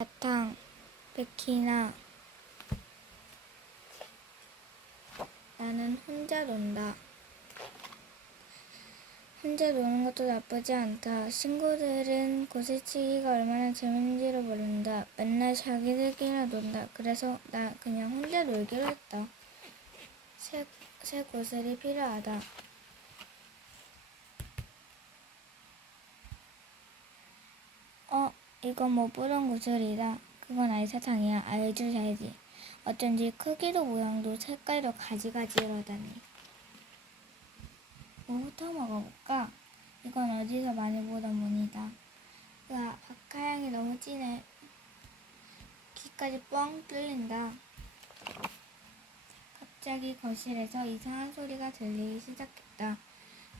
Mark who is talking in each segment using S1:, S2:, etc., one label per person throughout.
S1: 사탕, 베키나. 나는 혼자 논다. 혼자 노는 것도 나쁘지 않다. 친구들은 고세치기가 얼마나 재밌는지를 모른다. 맨날 자기들끼리나 논다. 그래서 나 그냥 혼자 놀기로 했다. 새, 새 고슬이 필요하다. 어, 이건 못 보던 구슬이다. 그건 알사탕이야. 알줄 알지. 어쩐지 크기도 모양도 색깔도 가지가지로다니. 뭐부터 먹어볼까? 이건 어디서 많이 보던 무늬다. 으아, 박하향이 너무 진해. 귀까지 뻥 뚫린다. 갑자기 거실에서 이상한 소리가 들리기 시작했다.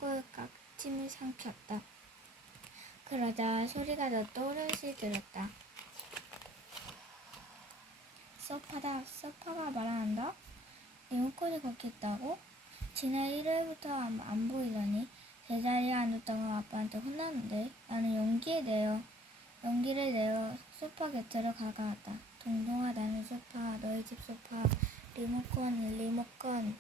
S1: 꼴깍 침이 삼켰다. 그러자 소리가 더 또렷이 들었다. 소파다. 소파가 말한다. 거기 있다고? 지난 일요일부터 안, 안 보이더니 제자리에 앉았다가 아빠한테 혼났는데 나는 용기에 내어 용기를 내어 소파 곁으로 가까웠다. 동동아 나는 소파 너희 집 소파 리모컨 리모컨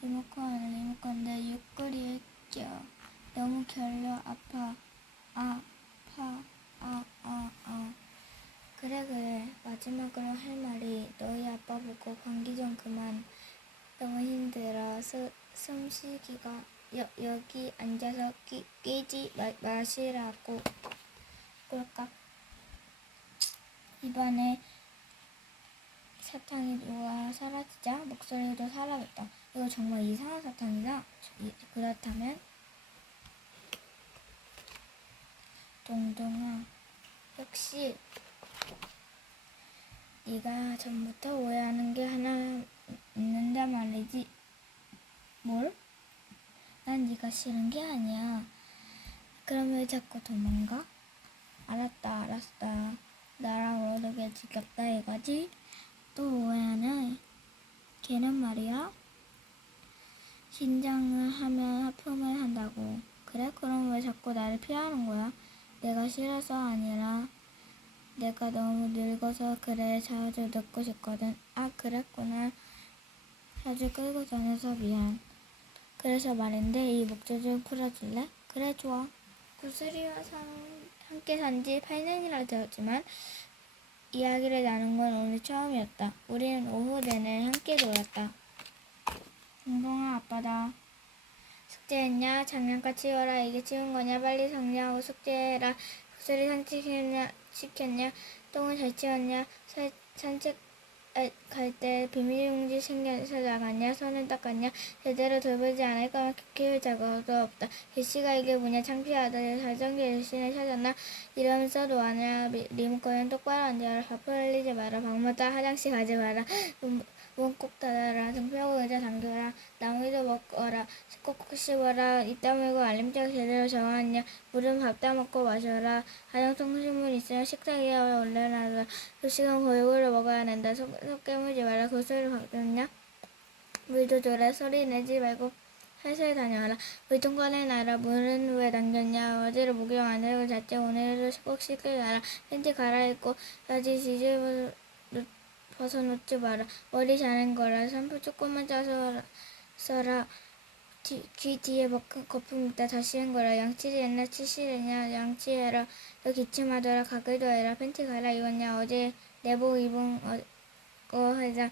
S1: 리모컨 리모컨 내 옆구리에 껴 너무 결려. 아파. 아파 아아 아. 그래 그래. 마지막으로 할 말이 너희 아빠 보고 감기 좀 그만. 너무 힘들어. 수, 숨쉬기가 여, 여기 앉아서 끼, 끼지 마, 마시라고. 꼴깍 입안에 사탕이 녹아 사라지자? 목소리도 사라졌다. 이거 정말 이상한 사탕이다. 이- 그렇다면 동동아 역시 네가 전부터 오해하는 게 하나 있는데 말이지. 뭘? 난 네가 싫은 게 아니야. 그럼 왜 자꾸 도망가? 알았다, 알았다. 나랑 모르게 지겹다 이거지? 또 오해하네. 걔는 말이야. 긴장을 하면 하품을 한다고. 그래? 그럼 왜 자꾸 나를 피하는 거야? 내가 싫어서 아니라 내가 너무 늙어서 그래 자주 듣고 싶거든. 아 그랬구나. 자주 끌고 다녀서 미안. 그래서 말인데 이 목줄 좀 풀어줄래? 그래 좋아. 구슬이와 상, 함께 산 지 8년이나 되었지만 이야기를 나눈 건 오늘 처음이었다. 우리는 오후 내내 함께 놀았다. 동동아 아빠다. 숙제했냐? 장난감 치워라. 이게 치운 거냐? 빨리 정리하고 숙제해라. 구슬이 산책했냐? 시켰냐? 똥은 잘 치웠냐? 사- 산책 갈 때 비닐용지 챙겨서 나갔냐? 손을 닦았냐? 제대로 돌보지 않을 거면 키울 자격도 없다. 글씨가 이게 뭐냐? 창피하다. 자전거 열심히 찾았나? 이러면서? 리- 리모컨은 똑바로 앉아라. 밥풀 흘리지 마라. 밥 먹다 화장실 가지 마라. 문꼭 닫아라. 등뼈고 의자 당겨라. 나무도 먹어라. 꼭꼭 씹어라. 입 다물고 알림장 제대로 정하냐. 물은 밥 따먹고 마셔라. 가정통신문 있으면 식탁 위에 올려놔라. 두 시간 골고루 먹어야 한다. 속, 속 깨무지 마라. 고소를 바뀌었냐? 물도 줘라. 소리 내지 말고 살살 다녀라. 물통 꺼내놔라. 물은 왜 남겼냐? 어제를 목욕 안 하고 잤지. 오늘도 꼭 씻고 가라. 팬티 갈아입고 뒤집어 놓- 벗어놓지 마라. 머리 자는 거라. 샴푸 조금만 짜서 써라. 뒤, 귀 뒤에 거품 있다 다시 한 거라. 양치질 했나? 치실했냐? 양치해라. 너 기침하더라. 가글도 해라. 팬티 갈아 입었냐? 어제 내복 입은 어, 거 해자.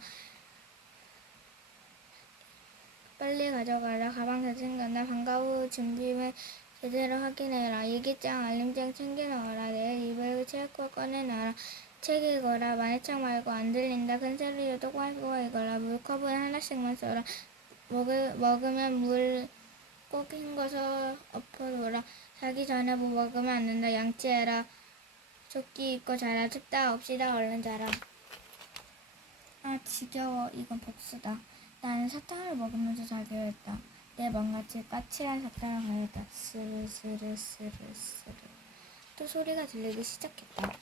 S1: 빨리 가져가라. 가방 다 챙겼나? 방과 후 준비물 제대로 확인해라. 일기장, 알림장 챙겨 넣어라. 내일 이불 체육과 꺼내놔라. 책 읽어라. 만화책 말고 안 들린다. 큰 소리로 똑바로 읽어라. 물컵은 하나씩만 써라. 먹을, 먹으면 물 꼭 헹궈서 엎어놓으라. 자기 전에 뭐 먹으면 안 된다. 양치해라. 조끼 입고 자라. 춥다 없이다 얼른 자라. 아 지겨워. 이건 복수다. 나는 사탕을 먹으면서 자기로 했다. 내 맘같이 까칠한 사탕을 가렸다. 스르스르 스르스르. 또 소리가 들리기 시작했다.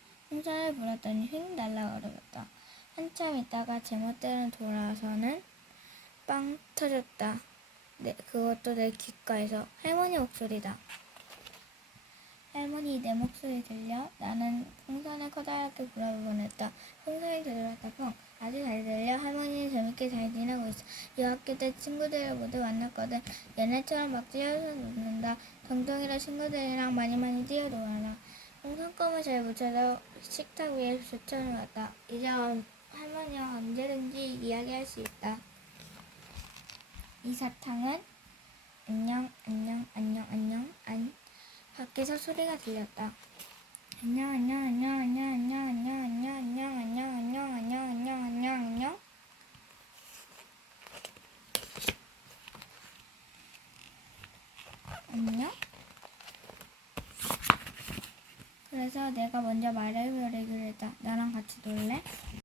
S1: 풍선을 불었더니 휙 날아가버렸다. 한참 있다가 제멋대로 돌아서는 빵 터졌다. 네, 그것도 내 귓가에서 할머니 목소리다. 할머니 내 목소리 들려? 나는 풍선을 커다랗게 불어보곤 했다. 풍선이 들어왔다 펑. 아주 잘 들려. 할머니는 재밌게 잘 지내고 있어. 유학교 때 친구들을 모두 만났거든. 얘네처럼 막 뛰어서 놀는다. 동동이랑 친구들이랑 많이 많이 뛰어놀아라. 풍선껌을 잘 묻혀서 식탁 위에 붙여놓았다. 이제 할머니와 언제든지 이야기할 수 있다. 이 사탕은 안녕 안녕 안녕 안녕 안 밖에서 소리가 들렸다. 안녕 안녕 안녕 안녕 안녕 안녕 안녕 안녕 안녕 안녕 안녕 안녕 안녕 안녕 안녕